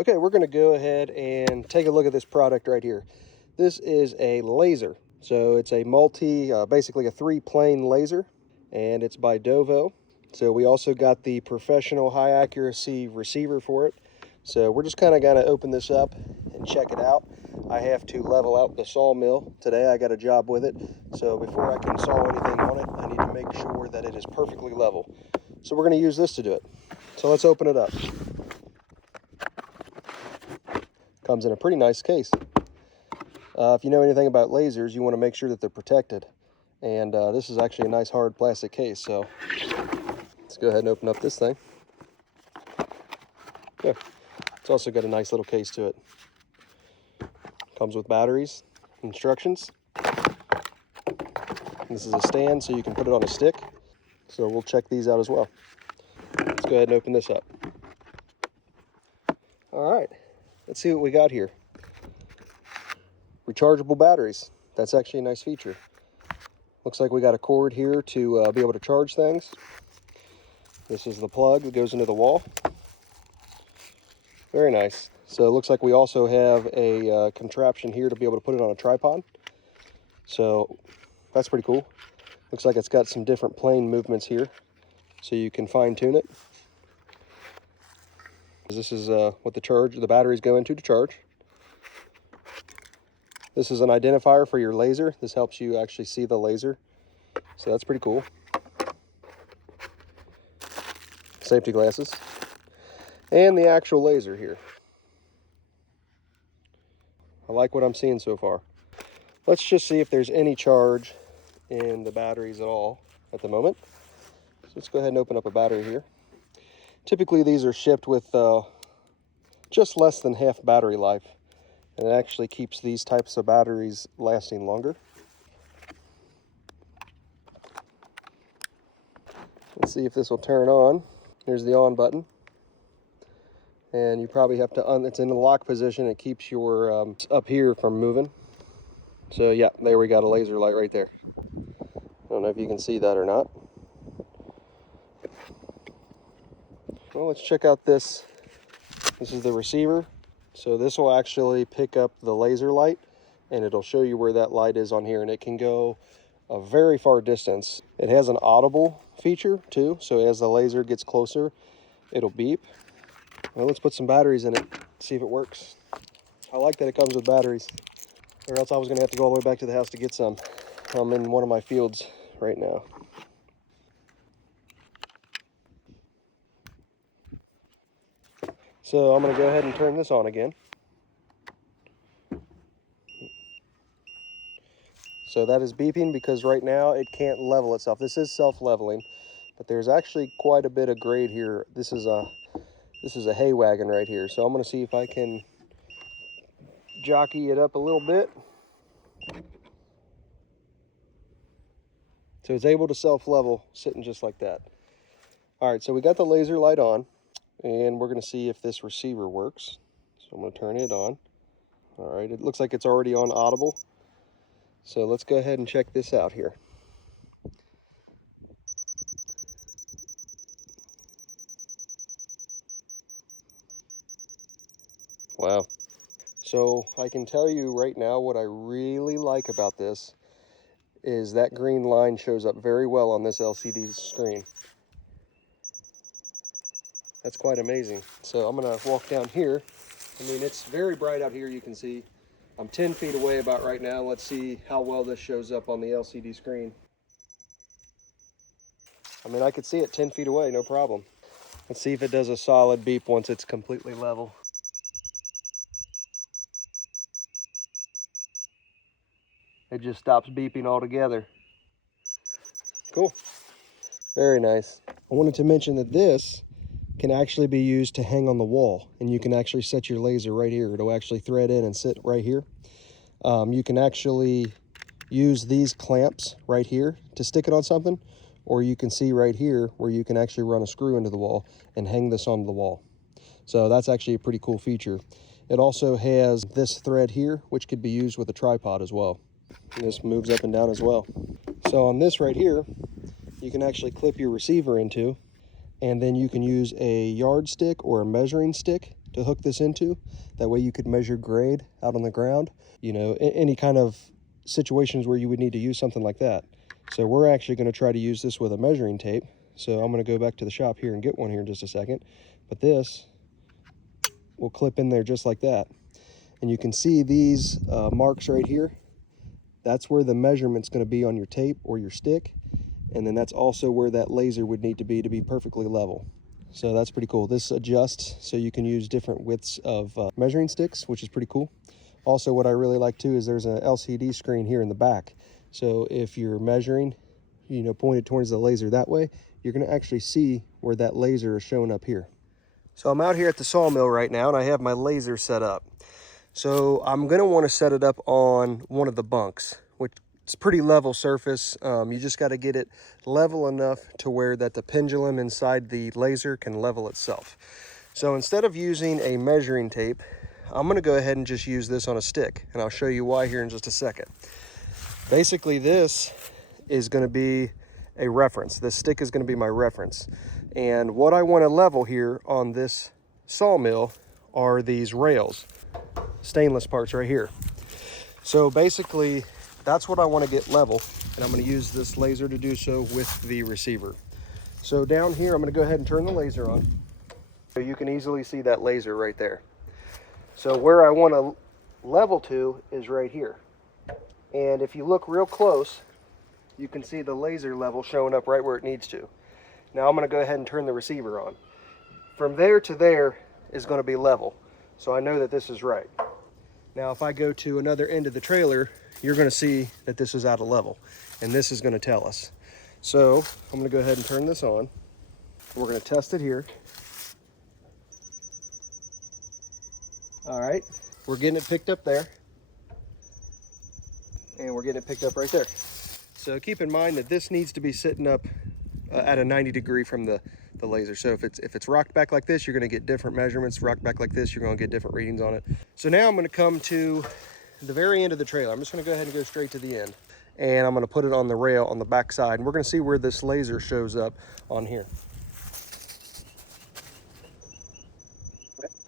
Okay, we're going to go ahead and take a look at this product right here. This is a laser. So it's a basically a 3-plane laser, and it's by DOVOH. So we also got the professional high accuracy receiver for it. So we're just kind of going to open this up and check it out. I have to level out the sawmill today. I got a job with it. So before I can saw anything on it, I need to make sure that it is perfectly level. So we're going to use this to do it. So let's open it up. Comes in a pretty nice case. If you know anything about lasers, you want to make sure that they're protected. And this is actually a nice hard plastic case. So let's go ahead and open up this thing. Yeah, it's also got a nice little case to it. Comes with batteries, instructions. This is a stand so you can put it on a stick. So we'll check these out as well. Let's go ahead and open this up. All right, let's see what we got here. Rechargeable batteries. That's actually a nice feature. Looks like we got a cord here to be able to charge things. This is the plug that goes into the wall. Very nice. So it looks like we also have a contraption here to be able to put it on a tripod. So that's pretty cool. Looks like it's got some different plane movements here, so you can fine tune it. This is what the batteries go into to charge. This is an identifier for your laser. This helps you actually see the laser. So that's pretty cool. Safety glasses. And the actual laser here. I like what I'm seeing so far. Let's just see if there's any charge in the batteries at all at the moment. So let's go ahead and open up a battery here. Typically these are shipped with just less than half battery life. And it actually keeps these types of batteries lasting longer. Let's see if this will turn on. Here's the on button. And you probably have to, it's in the lock position. It keeps your up here from moving. So yeah, there we got a laser light right there. I don't know if you can see that or not. Well, let's check out this. This is the receiver. So this will actually pick up the laser light, and it'll show you where that light is on here, and it can go a very far distance. It has an audible feature too, so as the laser gets closer, it'll beep. Well, let's put some batteries in it, see if it works. I like that it comes with batteries, or else I was gonna have to go all the way back to the house to get some. I'm in one of my fields right now. So I'm gonna go ahead and turn this on again. So that is beeping because right now it can't level itself. This is self-leveling, but there's actually quite a bit of grade here. This is a hay wagon right here. So I'm gonna see if I can jockey it up a little bit. So it's able to self-level sitting just like that. All right, so we got the laser light on, and we're gonna see if this receiver works. So I'm gonna turn it on. All right, it looks like it's already on audible. So let's go ahead and check this out here. Wow. So I can tell you right now what I really like about this is that green line shows up very well on this LCD screen. That's quite amazing. So I'm gonna walk down here. I mean, it's very bright out here, you can see. I'm 10 feet away about right now. Let's see how well this shows up on the LCD screen. I mean, I could see it 10 feet away, no problem. Let's see if it does a solid beep once it's completely level. It just stops beeping altogether. Cool. Very nice. I wanted to mention that this can actually be used to hang on the wall, and you can actually set your laser right here. It'll actually thread in and sit right here. You can actually use these clamps right here to stick it on something, or you can see right here where you can actually run a screw into the wall and hang this onto the wall. So that's actually a pretty cool feature. It also has this thread here, which could be used with a tripod as well. And this moves up and down as well. So on this right here, you can actually clip your receiver into, and then you can use a yardstick or a measuring stick to hook this into. That way you could measure grade out on the ground, you know, any kind of situations where you would need to use something like that. So we're actually going to try to use this with a measuring tape. So I'm going to go back to the shop here and get one here in just a second. But this will clip in there just like that. And you can see these marks right here. That's where the measurement's going to be on your tape or your stick. And then that's also where that laser would need to be perfectly level. So that's pretty cool. This adjusts so you can use different widths of measuring sticks, which is pretty cool. Also, what I really like too is there's an LCD screen here in the back. So if you're measuring, you know, pointed towards the laser that way, you're going to actually see where that laser is showing up here. So I'm out here at the sawmill right now, and I have my laser set up. So I'm going to want to set it up on one of the bunks, which it's pretty level surface. You just got to get it level enough to where that the pendulum inside the laser can level itself. So instead of using a measuring tape, I'm going to go ahead and just use this on a stick, and I'll show you why here in just a second. Basically, this is going to be a reference. This stick is going to be my reference. And what I want to level here on this sawmill are these rails, stainless parts right here. So basically, that's what I want to get level, and I'm going to use this laser to do so with the receiver. So down here, I'm going to go ahead and turn the laser on. So you can easily see that laser right there. So where I want to level to is right here. And if you look real close, you can see the laser level showing up right where it needs to. Now I'm going to go ahead and turn the receiver on. From there to there is going to be level. So I know that this is right. Now if I go to another end of the trailer, you're going to see that this is out of level. And this is going to tell us. So I'm going to go ahead and turn this on. We're going to test it here. All right, we're getting it picked up there. And we're getting it picked up right there. So keep in mind that this needs to be sitting up at a 90 degree from the laser. So if it's rocked back like this, you're going to get different measurements. Rocked back like this, you're going to get different readings on it. So now I'm going to come to the very end of the trailer. I'm just going to go ahead and go straight to the end. And I'm going to put it on the rail on the back side. And we're going to see where this laser shows up on here.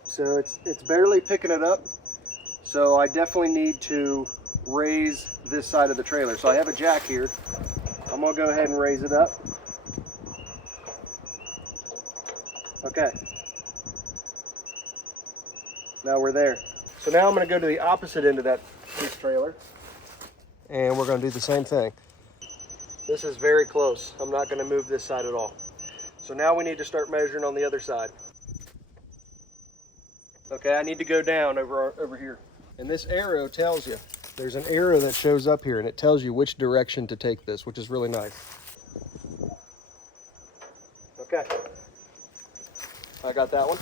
So it's barely picking it up. So I definitely need to raise this side of the trailer. So I have a jack here. I'm gonna go ahead and raise it up. Okay. Now we're there. So now I'm gonna go to the opposite end of this trailer, and we're gonna do the same thing. This is very close. I'm not gonna move this side at all. So now we need to start measuring on the other side. Okay, I need to go down over here. And this arrow tells you, there's an arrow that shows up here, and it tells you which direction to take this, which is really nice. Okay, I got that one.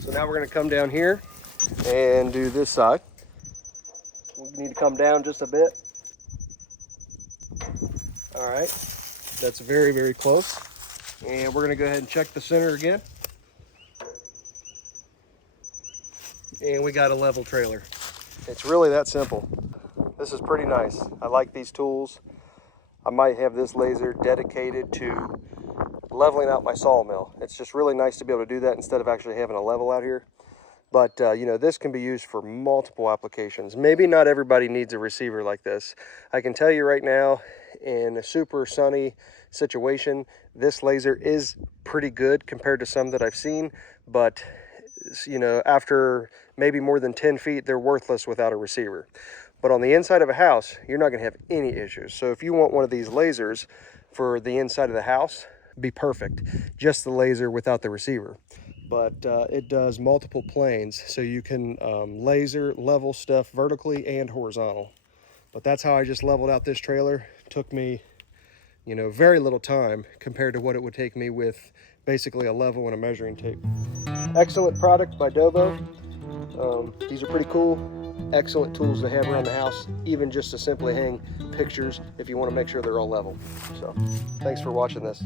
So now we're gonna come down here and do this side. We need to come down just a bit. All right, that's very, very close. And we're gonna go ahead and check the center again. And we got a level trailer. It's really that simple. This is pretty nice. I like these tools. I might have this laser dedicated to leveling out my sawmill. It's just really nice to be able to do that instead of actually having a level out here. But you know, this can be used for multiple applications. Maybe not everybody needs a receiver like this. I can tell you right now, in a super sunny situation, this laser is pretty good compared to some that I've seen, but you know, after maybe more than 10 feet, they're worthless without a receiver. But on the inside of a house, you're not going to have any issues. So if you want one of these lasers for the inside of the house, be perfect. Just the laser without the receiver. But it does multiple planes, so you can laser level stuff vertically and horizontal. But that's how I just leveled out this trailer. It took me, you know, very little time compared to what it would take me with basically a level and a measuring tape. Excellent product by DOVOH. These are pretty cool. Excellent tools to have around the house, even just to simply hang pictures if you want to make sure they're all level. So thanks for watching this.